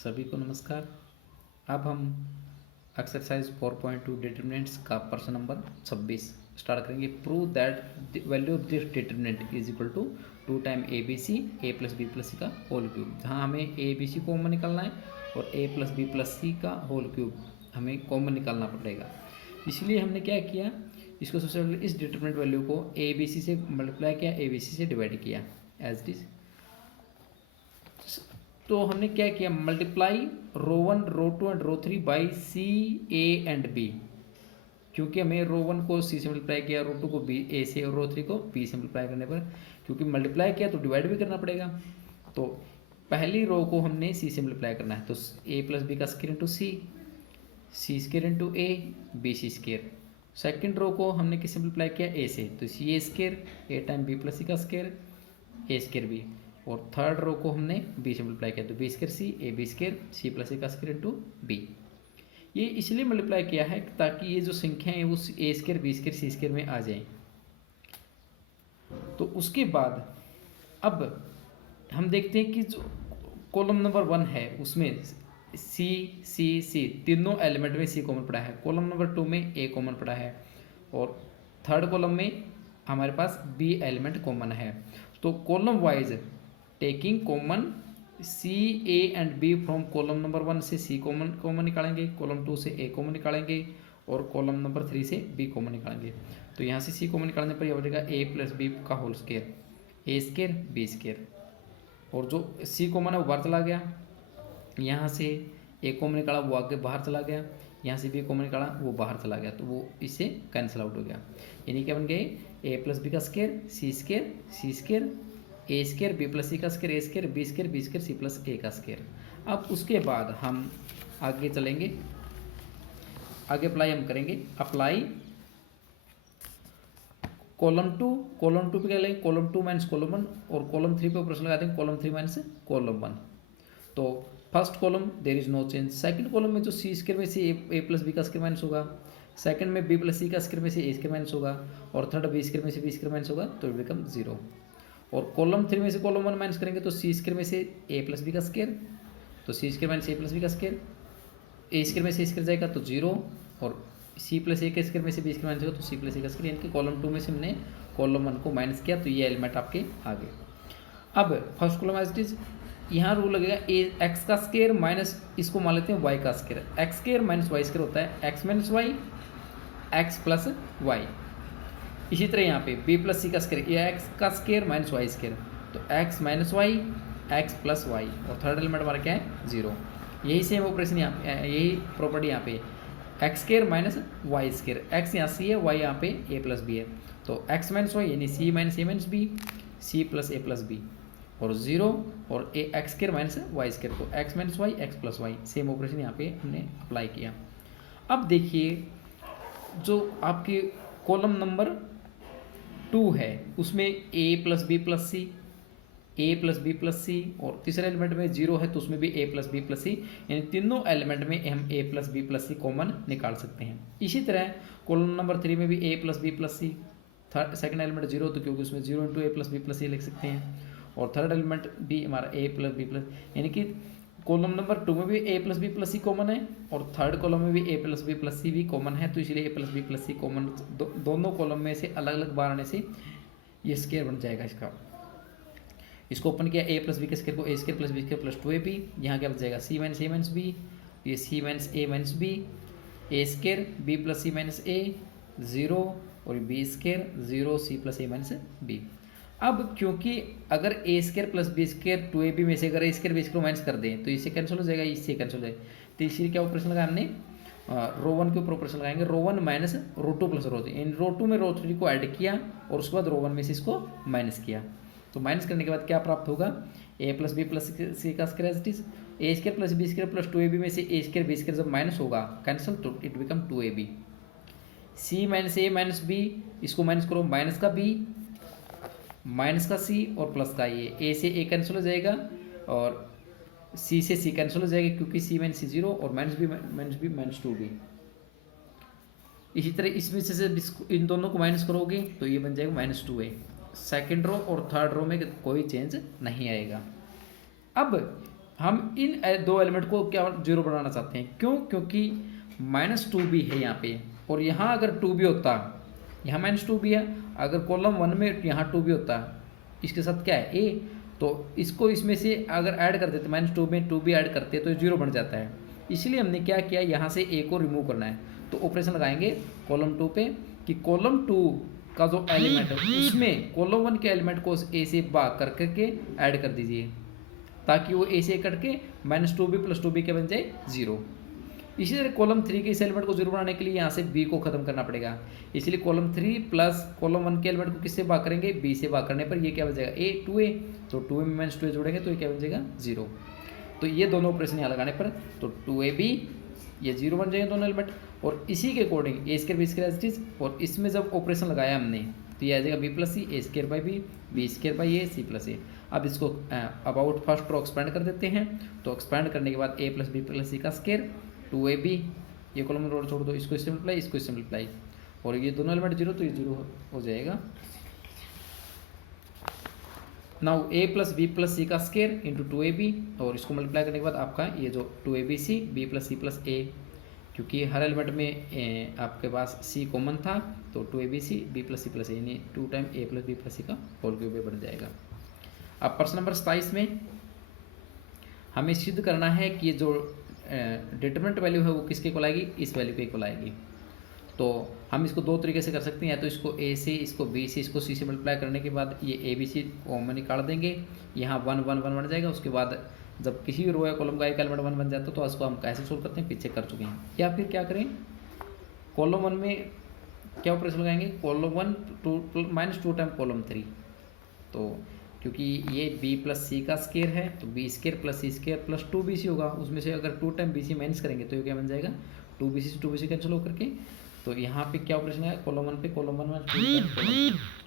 सभी को नमस्कार। अब हम एक्सरसाइज 4.2 डिटर्मिनेंट्स का प्रश्न नंबर 26 स्टार्ट करेंगे। Prove that the value of this determinant is equal to 2 time a B C a plus B plus सी का होल क्यूब। जहाँ हमें ए बी सी कॉमन निकालना है और ए प्लस बी प्लस सी का होल क्यूब हमें common निकालना पड़ेगा। इसलिए हमने क्या किया, इसको सबसे पहले इस डिटर्मिनेंट वैल्यू को ए बी सी से मल्टीप्लाई किया, ए बी सी से डिवाइड किया एज इट इज। तो हमने क्या किया, multiply row 1 row 2 and row 3 by C A and B. क्योंकि हमें रो 1 को सी से मल्टीप्लाई किया, रो 2 को बी ए से और रो 3 को बी से मल्टीप्लाई करने पर, क्योंकि मल्टीप्लाई किया तो डिवाइड भी करना पड़ेगा। तो पहली रो को हमने सी से मल्टीप्लाई करना है, तो ए प्लस बी का square into c square into a, B c square. Second row को हमने किससे मल्टीप्लाई किया, ए से, तो c a square, a time b plus सी का स्क्वायर, ए स्क्वायर बी। और थर्ड रो को हमने बी से मल्टीप्लाई किया, तो b square c, A b square, c plus a का स्क्वायर इंटू बी। ये इसलिए मल्टीप्लाई किया है ताकि ये जो संख्या है वो ए square B square c square में आ जाए। तो उसके बाद अब हम देखते हैं कि जो कॉलम नंबर 1 है उसमें सी सी सी तीनों एलिमेंट में सी कॉमन पड़ा है, कॉलम नंबर 2 में ए कॉमन पड़ा है और थर्ड कॉलम में हमारे पास बी एलिमेंट कॉमन है। तो column wise taking common C A and B from column number 1 से सी कॉमन निकालेंगे, कॉलम 2 से ए कॉमन निकालेंगे और कॉलम नंबर 3 से बी कॉमन निकालेंगे। तो यहाँ से सी कॉमन निकालने पर यह हो जाएगा ए प्लस बी का whole square, a square B square. और जो सी कॉमन है वो बाहर चला गया, यहाँ से ए कॉमन निकाला वो आगे बाहर चला गया, यहाँ से बी कॉमन निकाला वो बाहर चला गया, तो वो इससे कैंसिल आउट हो गया। यानी क्या बन गए, ए प्लस बी का square c square a square b plus सी का square a square B square c plus a का स्क्वायर। अब उसके बाद हम आगे चलेंगे, आगे अप्लाई हम करेंगे। अप्लाई कॉलम टू पे क्या लेंगे, कॉलम 2 माइनस कॉलम 1 और कॉलम 3 पे ऑपरेशन लगा देंगे, कॉलम 3 माइनस कॉलम 1। तो first column there is no change. Second column में जो सी स्क्वायर में से ए प्लस बी का स्क्वायर माइनस होगा, सेकंड में बी प्लस सी का स्क्वायर में से ए स्क्वायर माइनस होगा और थर्ड बी स्क्वायर में से बी स्क्वायर माइनस होगा, तो इट बिकम 0। और कॉलम 3 में से कॉलम 1 माइनस करेंगे तो सी स्क्वायर में से ए प्लस बी का स्क्वायर, तो सी स्क्वायर माइनस ए प्लस बी का स्क्वायर, ए स्क्वायर में से स्क्वायर जाएगा तो 0 और सी प्लस ए के स्क्वायर में से बी स्क्वायर माइनस होगा तो सी प्लस ए का स्क्वायर। यानी कि कॉलम 2 में से हमने कॉलम 1 को माइनस किया, तो ये एलिमेंट आपके आ गए। अब first column as it is, यहाँ रूल लगेगा ए एक्स का स्क्वायर माइनस इसको मान लेते हैं वाई का square. X square minus Y square होता है X minus Y, x plus Y. इसी तरह यहाँ पे बी प्लस सी का स्क्वायर, ये एक्स का स्क्वायर माइनस वाई स्क्वायर, तो x minus Y x plus Y और थर्ड एलिमेंट हमारा क्या है 0। यही सेम ऑपरेशन यहाँ पे, यही प्रॉपर्टी यहाँ पे X square minus Y square, X यहाँ सी है वाई यहाँ पे ए प्लस बी है, तो एक्स माइनस वाई यानी c minus A minus B, C plus a plus b और 0 और a x square minus Y square, तो x minus Y x plus y. Same operation यहाँ पे हमने अप्लाई किया। अब देखिए जो आपके कॉलम नंबर 2 है उसमें ए plus B plus C, a plus B plus सी और तीसरे एलिमेंट में 0 है तो उसमें भी ए प्लस बी प्लस सी, यानी तीनों एलिमेंट में हम ए प्लस बी प्लस सी कॉमन निकाल सकते हैं। इसी तरह कॉलम नंबर 3 में भी ए प्लस बी प्लस सी, थर्ड सेकेंड एलिमेंट 0 तो क्योंकि उसमें 0 इंटू ए प्लस बी प्लस सी लिख सकते हैं और थर्ड एलिमेंट भी हमारा ए प्लस बी प्लस, यानी कि कॉलम नंबर 2 में भी ए प्लस बी प्लस सी कॉमन है और थर्ड कॉलम में भी ए प्लस बी प्लस सी भी कॉमन है, तो इसलिए ए प्लस बी प्लस सी कॉमन दोनों कॉलम में से अलग अलग बार आने से ये स्क्वायर बन जाएगा इसका। इसको ओपन किया, ए प्लस बी के स्क्वायर को a square plus B square plus 2ab, यहाँ क्या बच जाएगा सी माइनस ए माइनस बी, ये c minus A minus b, a square b plus c minus a 0 और b square 0 c plus a minus b. अब क्योंकि अगर a square plus B square 2ab में से अगर a square B square minus कर दें तो इससे कैंसिल हो जाएगा, इससे कैंसिल हो जाएगा, तो इसलिए क्या ऑपरेशन लगाया हमने, रो 1 के ऊपर ऑपरेशन लगाएंगे, रो 1 माइनस रो 2 प्लस रो 3, इन रो 2 में रो 3 को ऐड किया और उसके बाद रो 1 में से इसको माइनस किया, तो माइनस करने के बाद क्या प्राप्त होगा, ए प्लस बी प्लस सी का square as it is, A square plus B square plus 2ab में से ए स्क्वायर बी स्क्वायर जब माइनस होगा कैंसिल तो it become 2ab। C minus A minus B, इसको माइनस करो, माइनस का B minus का सी और प्लस का ए से ए कैंसिल हो जाएगा और सी से सी कैंसिल हो जाएगा क्योंकि सी माइनस सी 0 और माइनस बी माइनस 2b। इसी तरह इसमें से इन दोनों को माइनस करोगे तो ये बन जाएगा -2a। सेकेंड रो और थर्ड रो में कोई चेंज नहीं आएगा। अब हम इन दो एलिमेंट को क्या जीरो बनाना चाहते हैं, क्यों? क्योंकि -2 भी है यहाँ पे, और यहाँ अगर 2 भी होता, यहाँ -2 भी है, अगर कॉलम 1 में यहाँ 2 भी होता, इसके साथ क्या है ए, तो इसको इसमें से अगर ऐड कर देते -2 में 2 भी ऐड करते तो जीरो बन जाता है। इसलिए हमने क्या किया, यहाँ से ए को रिमूव करना है, तो ऑपरेशन लगाएंगे कॉलम 2 पे कि कॉलम 2 का जो एलिमेंट है उसमें कॉलम 1 के एलिमेंट को ए से भाग करके ऐड कर दीजिए, ताकि वो ए से कट के -2b + 2b क्या बन जाए 0। इसी तरह कॉलम 3 के इस एलिमेंट को जीरो बनाने के लिए यहाँ से b को खत्म करना पड़ेगा, इसलिए कॉलम 3 प्लस कॉलम 1 के एलिमेंट को किससे भाग करेंगे, b से भाग करने पर ये क्या बन जाएगा a 2a, तो 2a में -2a जोड़ेंगे तो ये क्या बन जाएगा 0। तो ये दोनों ऑपरेशन यहाँ लगाने पर तो 2ab ये 0 बन जाएंगे दोनों एलिमेंट, और इसी के according a² b² as it is, और इसमें जब ऑपरेशन लगाया हमने तो ये आ जाएगा b + c a² b² a c + a। अब इसको अबाउट फर्स्ट रो एक्सपेंड कर देते हैं, तो एक्सपेंड करने के बाद a + b + c का स्क्वायर 2ab, ये कॉलम रो छोड़ दो, इसको सिंप्लीफाई इसको सिंप्लीफाई, और ये दोनों एलिमेंट 0 तो ये 0 हो जाएगा। नाउ a + b + c का स्क्वायर इंटू 2ab, और इसको मल्टीप्लाई करने के बाद आपका ये जो 2abc b + c + a, क्योंकि हर एलिमेंट में आपके पास c कॉमन था, तो 2abc b + c + a यानी 2 टाइम a + b + c का होल क्यूब बन जाएगा। अब प्रश्न नंबर 27 में हमें सिद्ध करना है कि ये जो डिटरमिनेंट वैल्यू है वो किसके इक्वल आएगी, इस वैल्यू के इक्वल आएगी। तो हम इसको दो तरीके से कर सकते हैं, या तो इसको a से, इसको b से, इसको c से मल्टीप्लाई करने के बाद ये a b c कॉमन निकाल देंगे, यहाँ 1 1 1 बन जाएगा। उसके बाद जब किसी भी रो या कॉलम का एक एलिमेंट 1 बन जाता है तो उसको हम कैसे सोल्व करते हैं पीछे कर चुके हैं। या फिर क्या करें, कॉलम 1 में क्या ऑपरेशन लगाएंगे, कॉलम 1 -2 टाइम कॉलम 3, तो क्योंकि ये b + c का स्क्वायर है तो b² + c² + 2bc होगा, उसमें से अगर 2 टाइम bc माइनस करेंगे तो ये क्या बन जाएगा 2bc से 2bc कैंसिल होकर के, तो यहाँ पे क्या ऑपरेशन है, कॉलम 1 पे कॉलम 1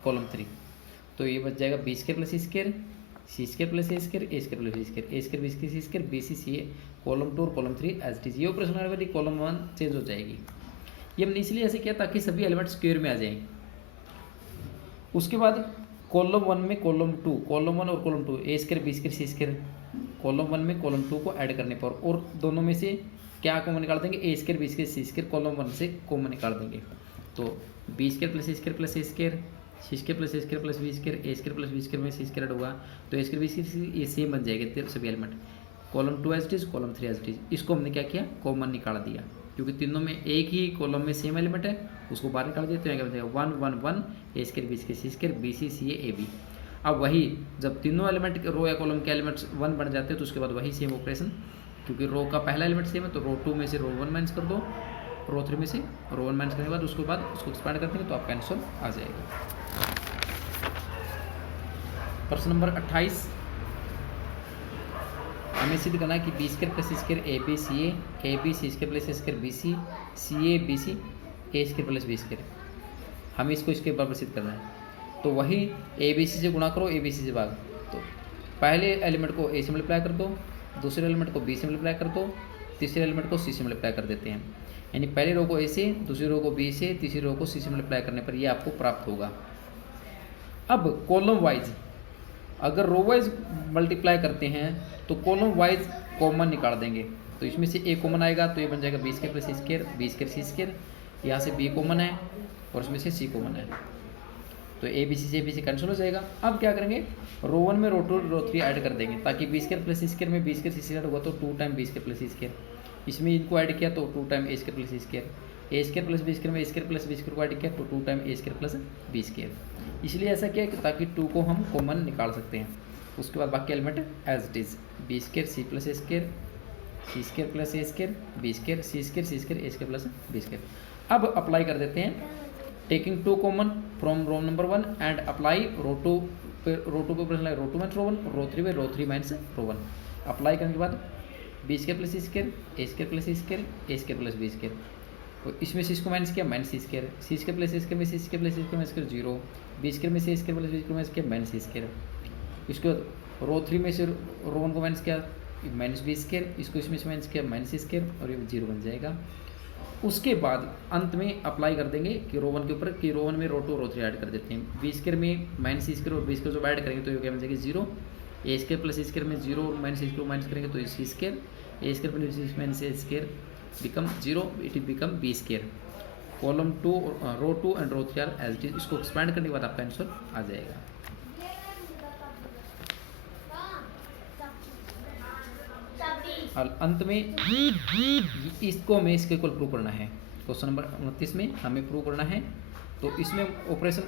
कॉलम 3, तो ये बच जाएगा b² + c² c² + a² a² b² bc ca column 2 और कॉलम 3 एज इट इज। ये ऑपरेशन आने वाली कॉलम 1 चेंज हो जाएगी। ये हमने इसलिए ऐसे किया ताकि सभी एलिमेंट स्क्वायर में आ जाएं। उसके बाद कॉलम 1 में कॉलम 2, कॉलम 1 और column 2 a² b² c², column 1 में कॉलम 2 को ऐड करने पर, और दोनों में से क्या कॉमन निकाल देंगे, a² b² c² कॉलम 1 से कॉमन निकाल देंगे, तो b² + a² + a² c² + a² + b² a² + b² में c² होगा, तो a² b² ये सेम बन जाएंगे सभी element, column 2 as it is, column 3 as it is. इसको हमने क्या किया, कॉमन निकाल दिया, क्योंकि तीनों में एक ही कॉलम में सेम एलिमेंट है, उसको बाहर निकाल दिया, तो यहाँ क्या बन जाएगा 1 1 1 a² b² c² bc ca ab। अब वही जब तीनों एलिमेंट रो या कॉलम के एलिमेंट्स 1 बन जाते हैं तो उसके बाद वही सेम ऑपरेशन, क्योंकि रो का पहला एलिमेंट सेम है तो रो 2 में से रो 1 माइनस कर दो, रो 3 में से रो 1 माइनस करने के बाद उसके बाद उसको एक्सपेंड कर देंगे तो आपका आंसर आ जाएगा। प्रश्न नंबर 28, हमें सिद्ध करना है कि b² + c² ab ca ab c² + a² bc ca bc a² + b², हमें इसको इसके बराबर सिद्ध करना है। तो वही abc से गुणा करो, abc से भाग, तो पहले एलिमेंट को a से मल्टीप्लाई कर दो, दूसरे एलिमेंट को b से मल्टीप्लाई कर दो, तीसरे एलिमेंट को c से मल्टीप्लाई कर देते हैं, यानी पहली रो को a से, दूसरी रो को b से, तीसरी रो को c से मल्टीप्लाई करने पर ये आपको प्राप्त होगा। अब कॉलम वाइज अगर रो वाइज मल्टीप्लाई करते हैं तो कॉलम वाइज कॉमन निकाल देंगे, तो इसमें से a कॉमन आएगा तो ये बन जाएगा b² + c² b² c², यहाँ से b कॉमन है और इसमें से c कॉमन है, तो abc से abc कैंसिल हो जाएगा। अब क्या करेंगे, रो 1 में रो 2 रो 3 ऐड कर देंगे, ताकि b² + c² में b² c² होगा तो 2 टाइम b² + c², इसमें इनको ऐड किया तो 2 time a² + c², a² + b² में a² + b² को ऐड किया तो 2 टाइम a² + b², इसलिए ऐसा किया कि ताकि 2 को हम कॉमन निकाल सकते हैं। उसके बाद बाकी element as it is b² c + a² c² + a² b² c² a² + b²। अब अप्लाई कर देते हैं, taking 2 common from row number 1 and apply row 2 पे ऑपरेशन रो 2 माइनस रो 1, रो 3 पे रो 3 माइनस रो 1। अप्लाई करने के बाद b² + c² a² + c² a² + b², तो इसमें से इसको माइनस किया माइनस c², c² + a² में c² + a² माइनस कर 0, b² में से a² + b² माइनस किया माइनस c², इसके बाद रो 3 में से रो 1 को माइनस किया माइनस b², इसको इसमें से माइनस किया माइनस c² और ये 0 बन जाएगा। उसके बाद अंत में अप्लाई कर देंगे कि रो 1 के ऊपर कि रो 1 में रो 2 रो 3 ऐड कर देते हैं, b² में माइनस c² और b² जब ऐड करेंगे तो ये क्या बन जाएगी 0, a square plus a square में जीरो और माइनस ए स्केयर माइनस करेंगे तो c square, a square plus minus a square become zero, it is become b square. Column 2 row 2 and row 3 are as it is. इसको expand करने के बाद आपका answer आ जाएगा। और अंत में इसको हमें इसके इक्वल प्रूव करना है। क्वेश्चन नंबर 29 में हमें प्रूव करना है। तो इसमें operation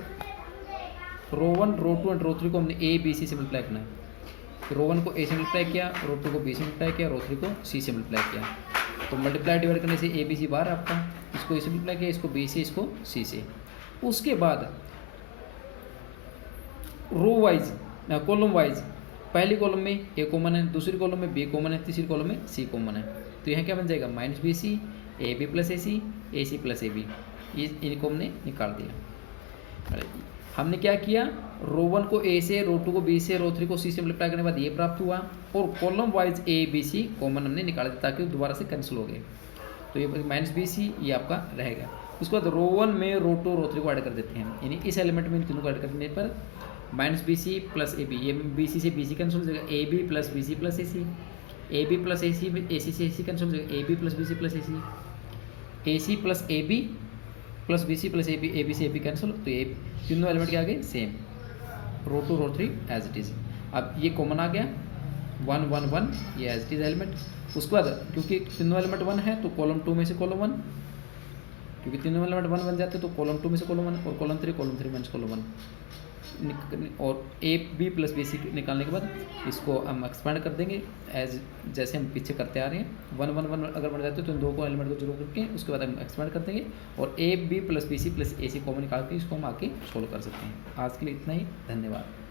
row 1 row 2 and row 3 को हमने ए बी सी से मल्टीप्लाई करना है। रो 1 को ए से मल्टीप्लाई किया, रो 2 को बी से मल्टीप्लाई किया, रो 3 को सी से मल्टीप्लाई किया। तो मल्टीप्लाई डिवाइड करने से ए बी सी बाहर आपका, इसको ए से मल्टीप्लाई किया, इसको बी से, इसको सी से। उसके बाद रो वाइज कॉलम वाइज पहली कॉलम में ए कॉमन है, दूसरी कॉलम में बी कॉमन है, तीसरी कॉलम में सी कॉमन है। तो यहाँ क्या बन जाएगा minus B C, A B plus A C plus A B. ये इनको हमने निकाल दिया। हमने क्या किया, रो 1 को ए से, रो 2 को बी से, रो 3 को सी से मल्टीप्लाई करने के बाद ये प्राप्त हुआ, और column wise A B C common हमने निकाल दिया ताकि दोबारा से कैंसिल हो गए। तो ये माइनस बी सी ये आपका रहेगा। उसके बाद रो 1 में रो 2 रो 3 को ऐड कर देते हैं, यानी इस एलिमेंट में इन तीनों को ऐड करने पर minus B C plus A B, ये बी सी से बी सी कैंसिल हो जाएगा, a B plus B C plus A B plus A c से ए सी कैंसिल हो जाएगा, a B plus B C plus A C plus A B plus B C plus A b से a B cancel. तो ये तीनों element के आगे same row 2 row 3 as it is. अब ये कॉमन आ गया 1 1 1, ये एज इट इज एलिमेंट। उसके बाद क्योंकि तीनों एलिमेंट 1 है तो कॉलम 2 में से कॉलम 1, क्योंकि तीनों एलिमेंट 1 बन जाते हैं तो कॉलम 2 में से कॉलम 1, और कॉलम 3 माइनस कॉलम 1। और A B plus B C निकालने के बाद इसको हम एक्सपेंड कर देंगे एज जैसे हम पीछे करते आ रहे हैं। 1 1 1 अगर बन जाते हैं तो इन दो को एलिमेंट को जीरो करके उसके बाद हम एक्सपेंड कर देंगे, और A B plus B C plus A C common निकाल के इसको हम आके सोल्व कर सकते हैं। आज के लिए इतना ही, धन्यवाद।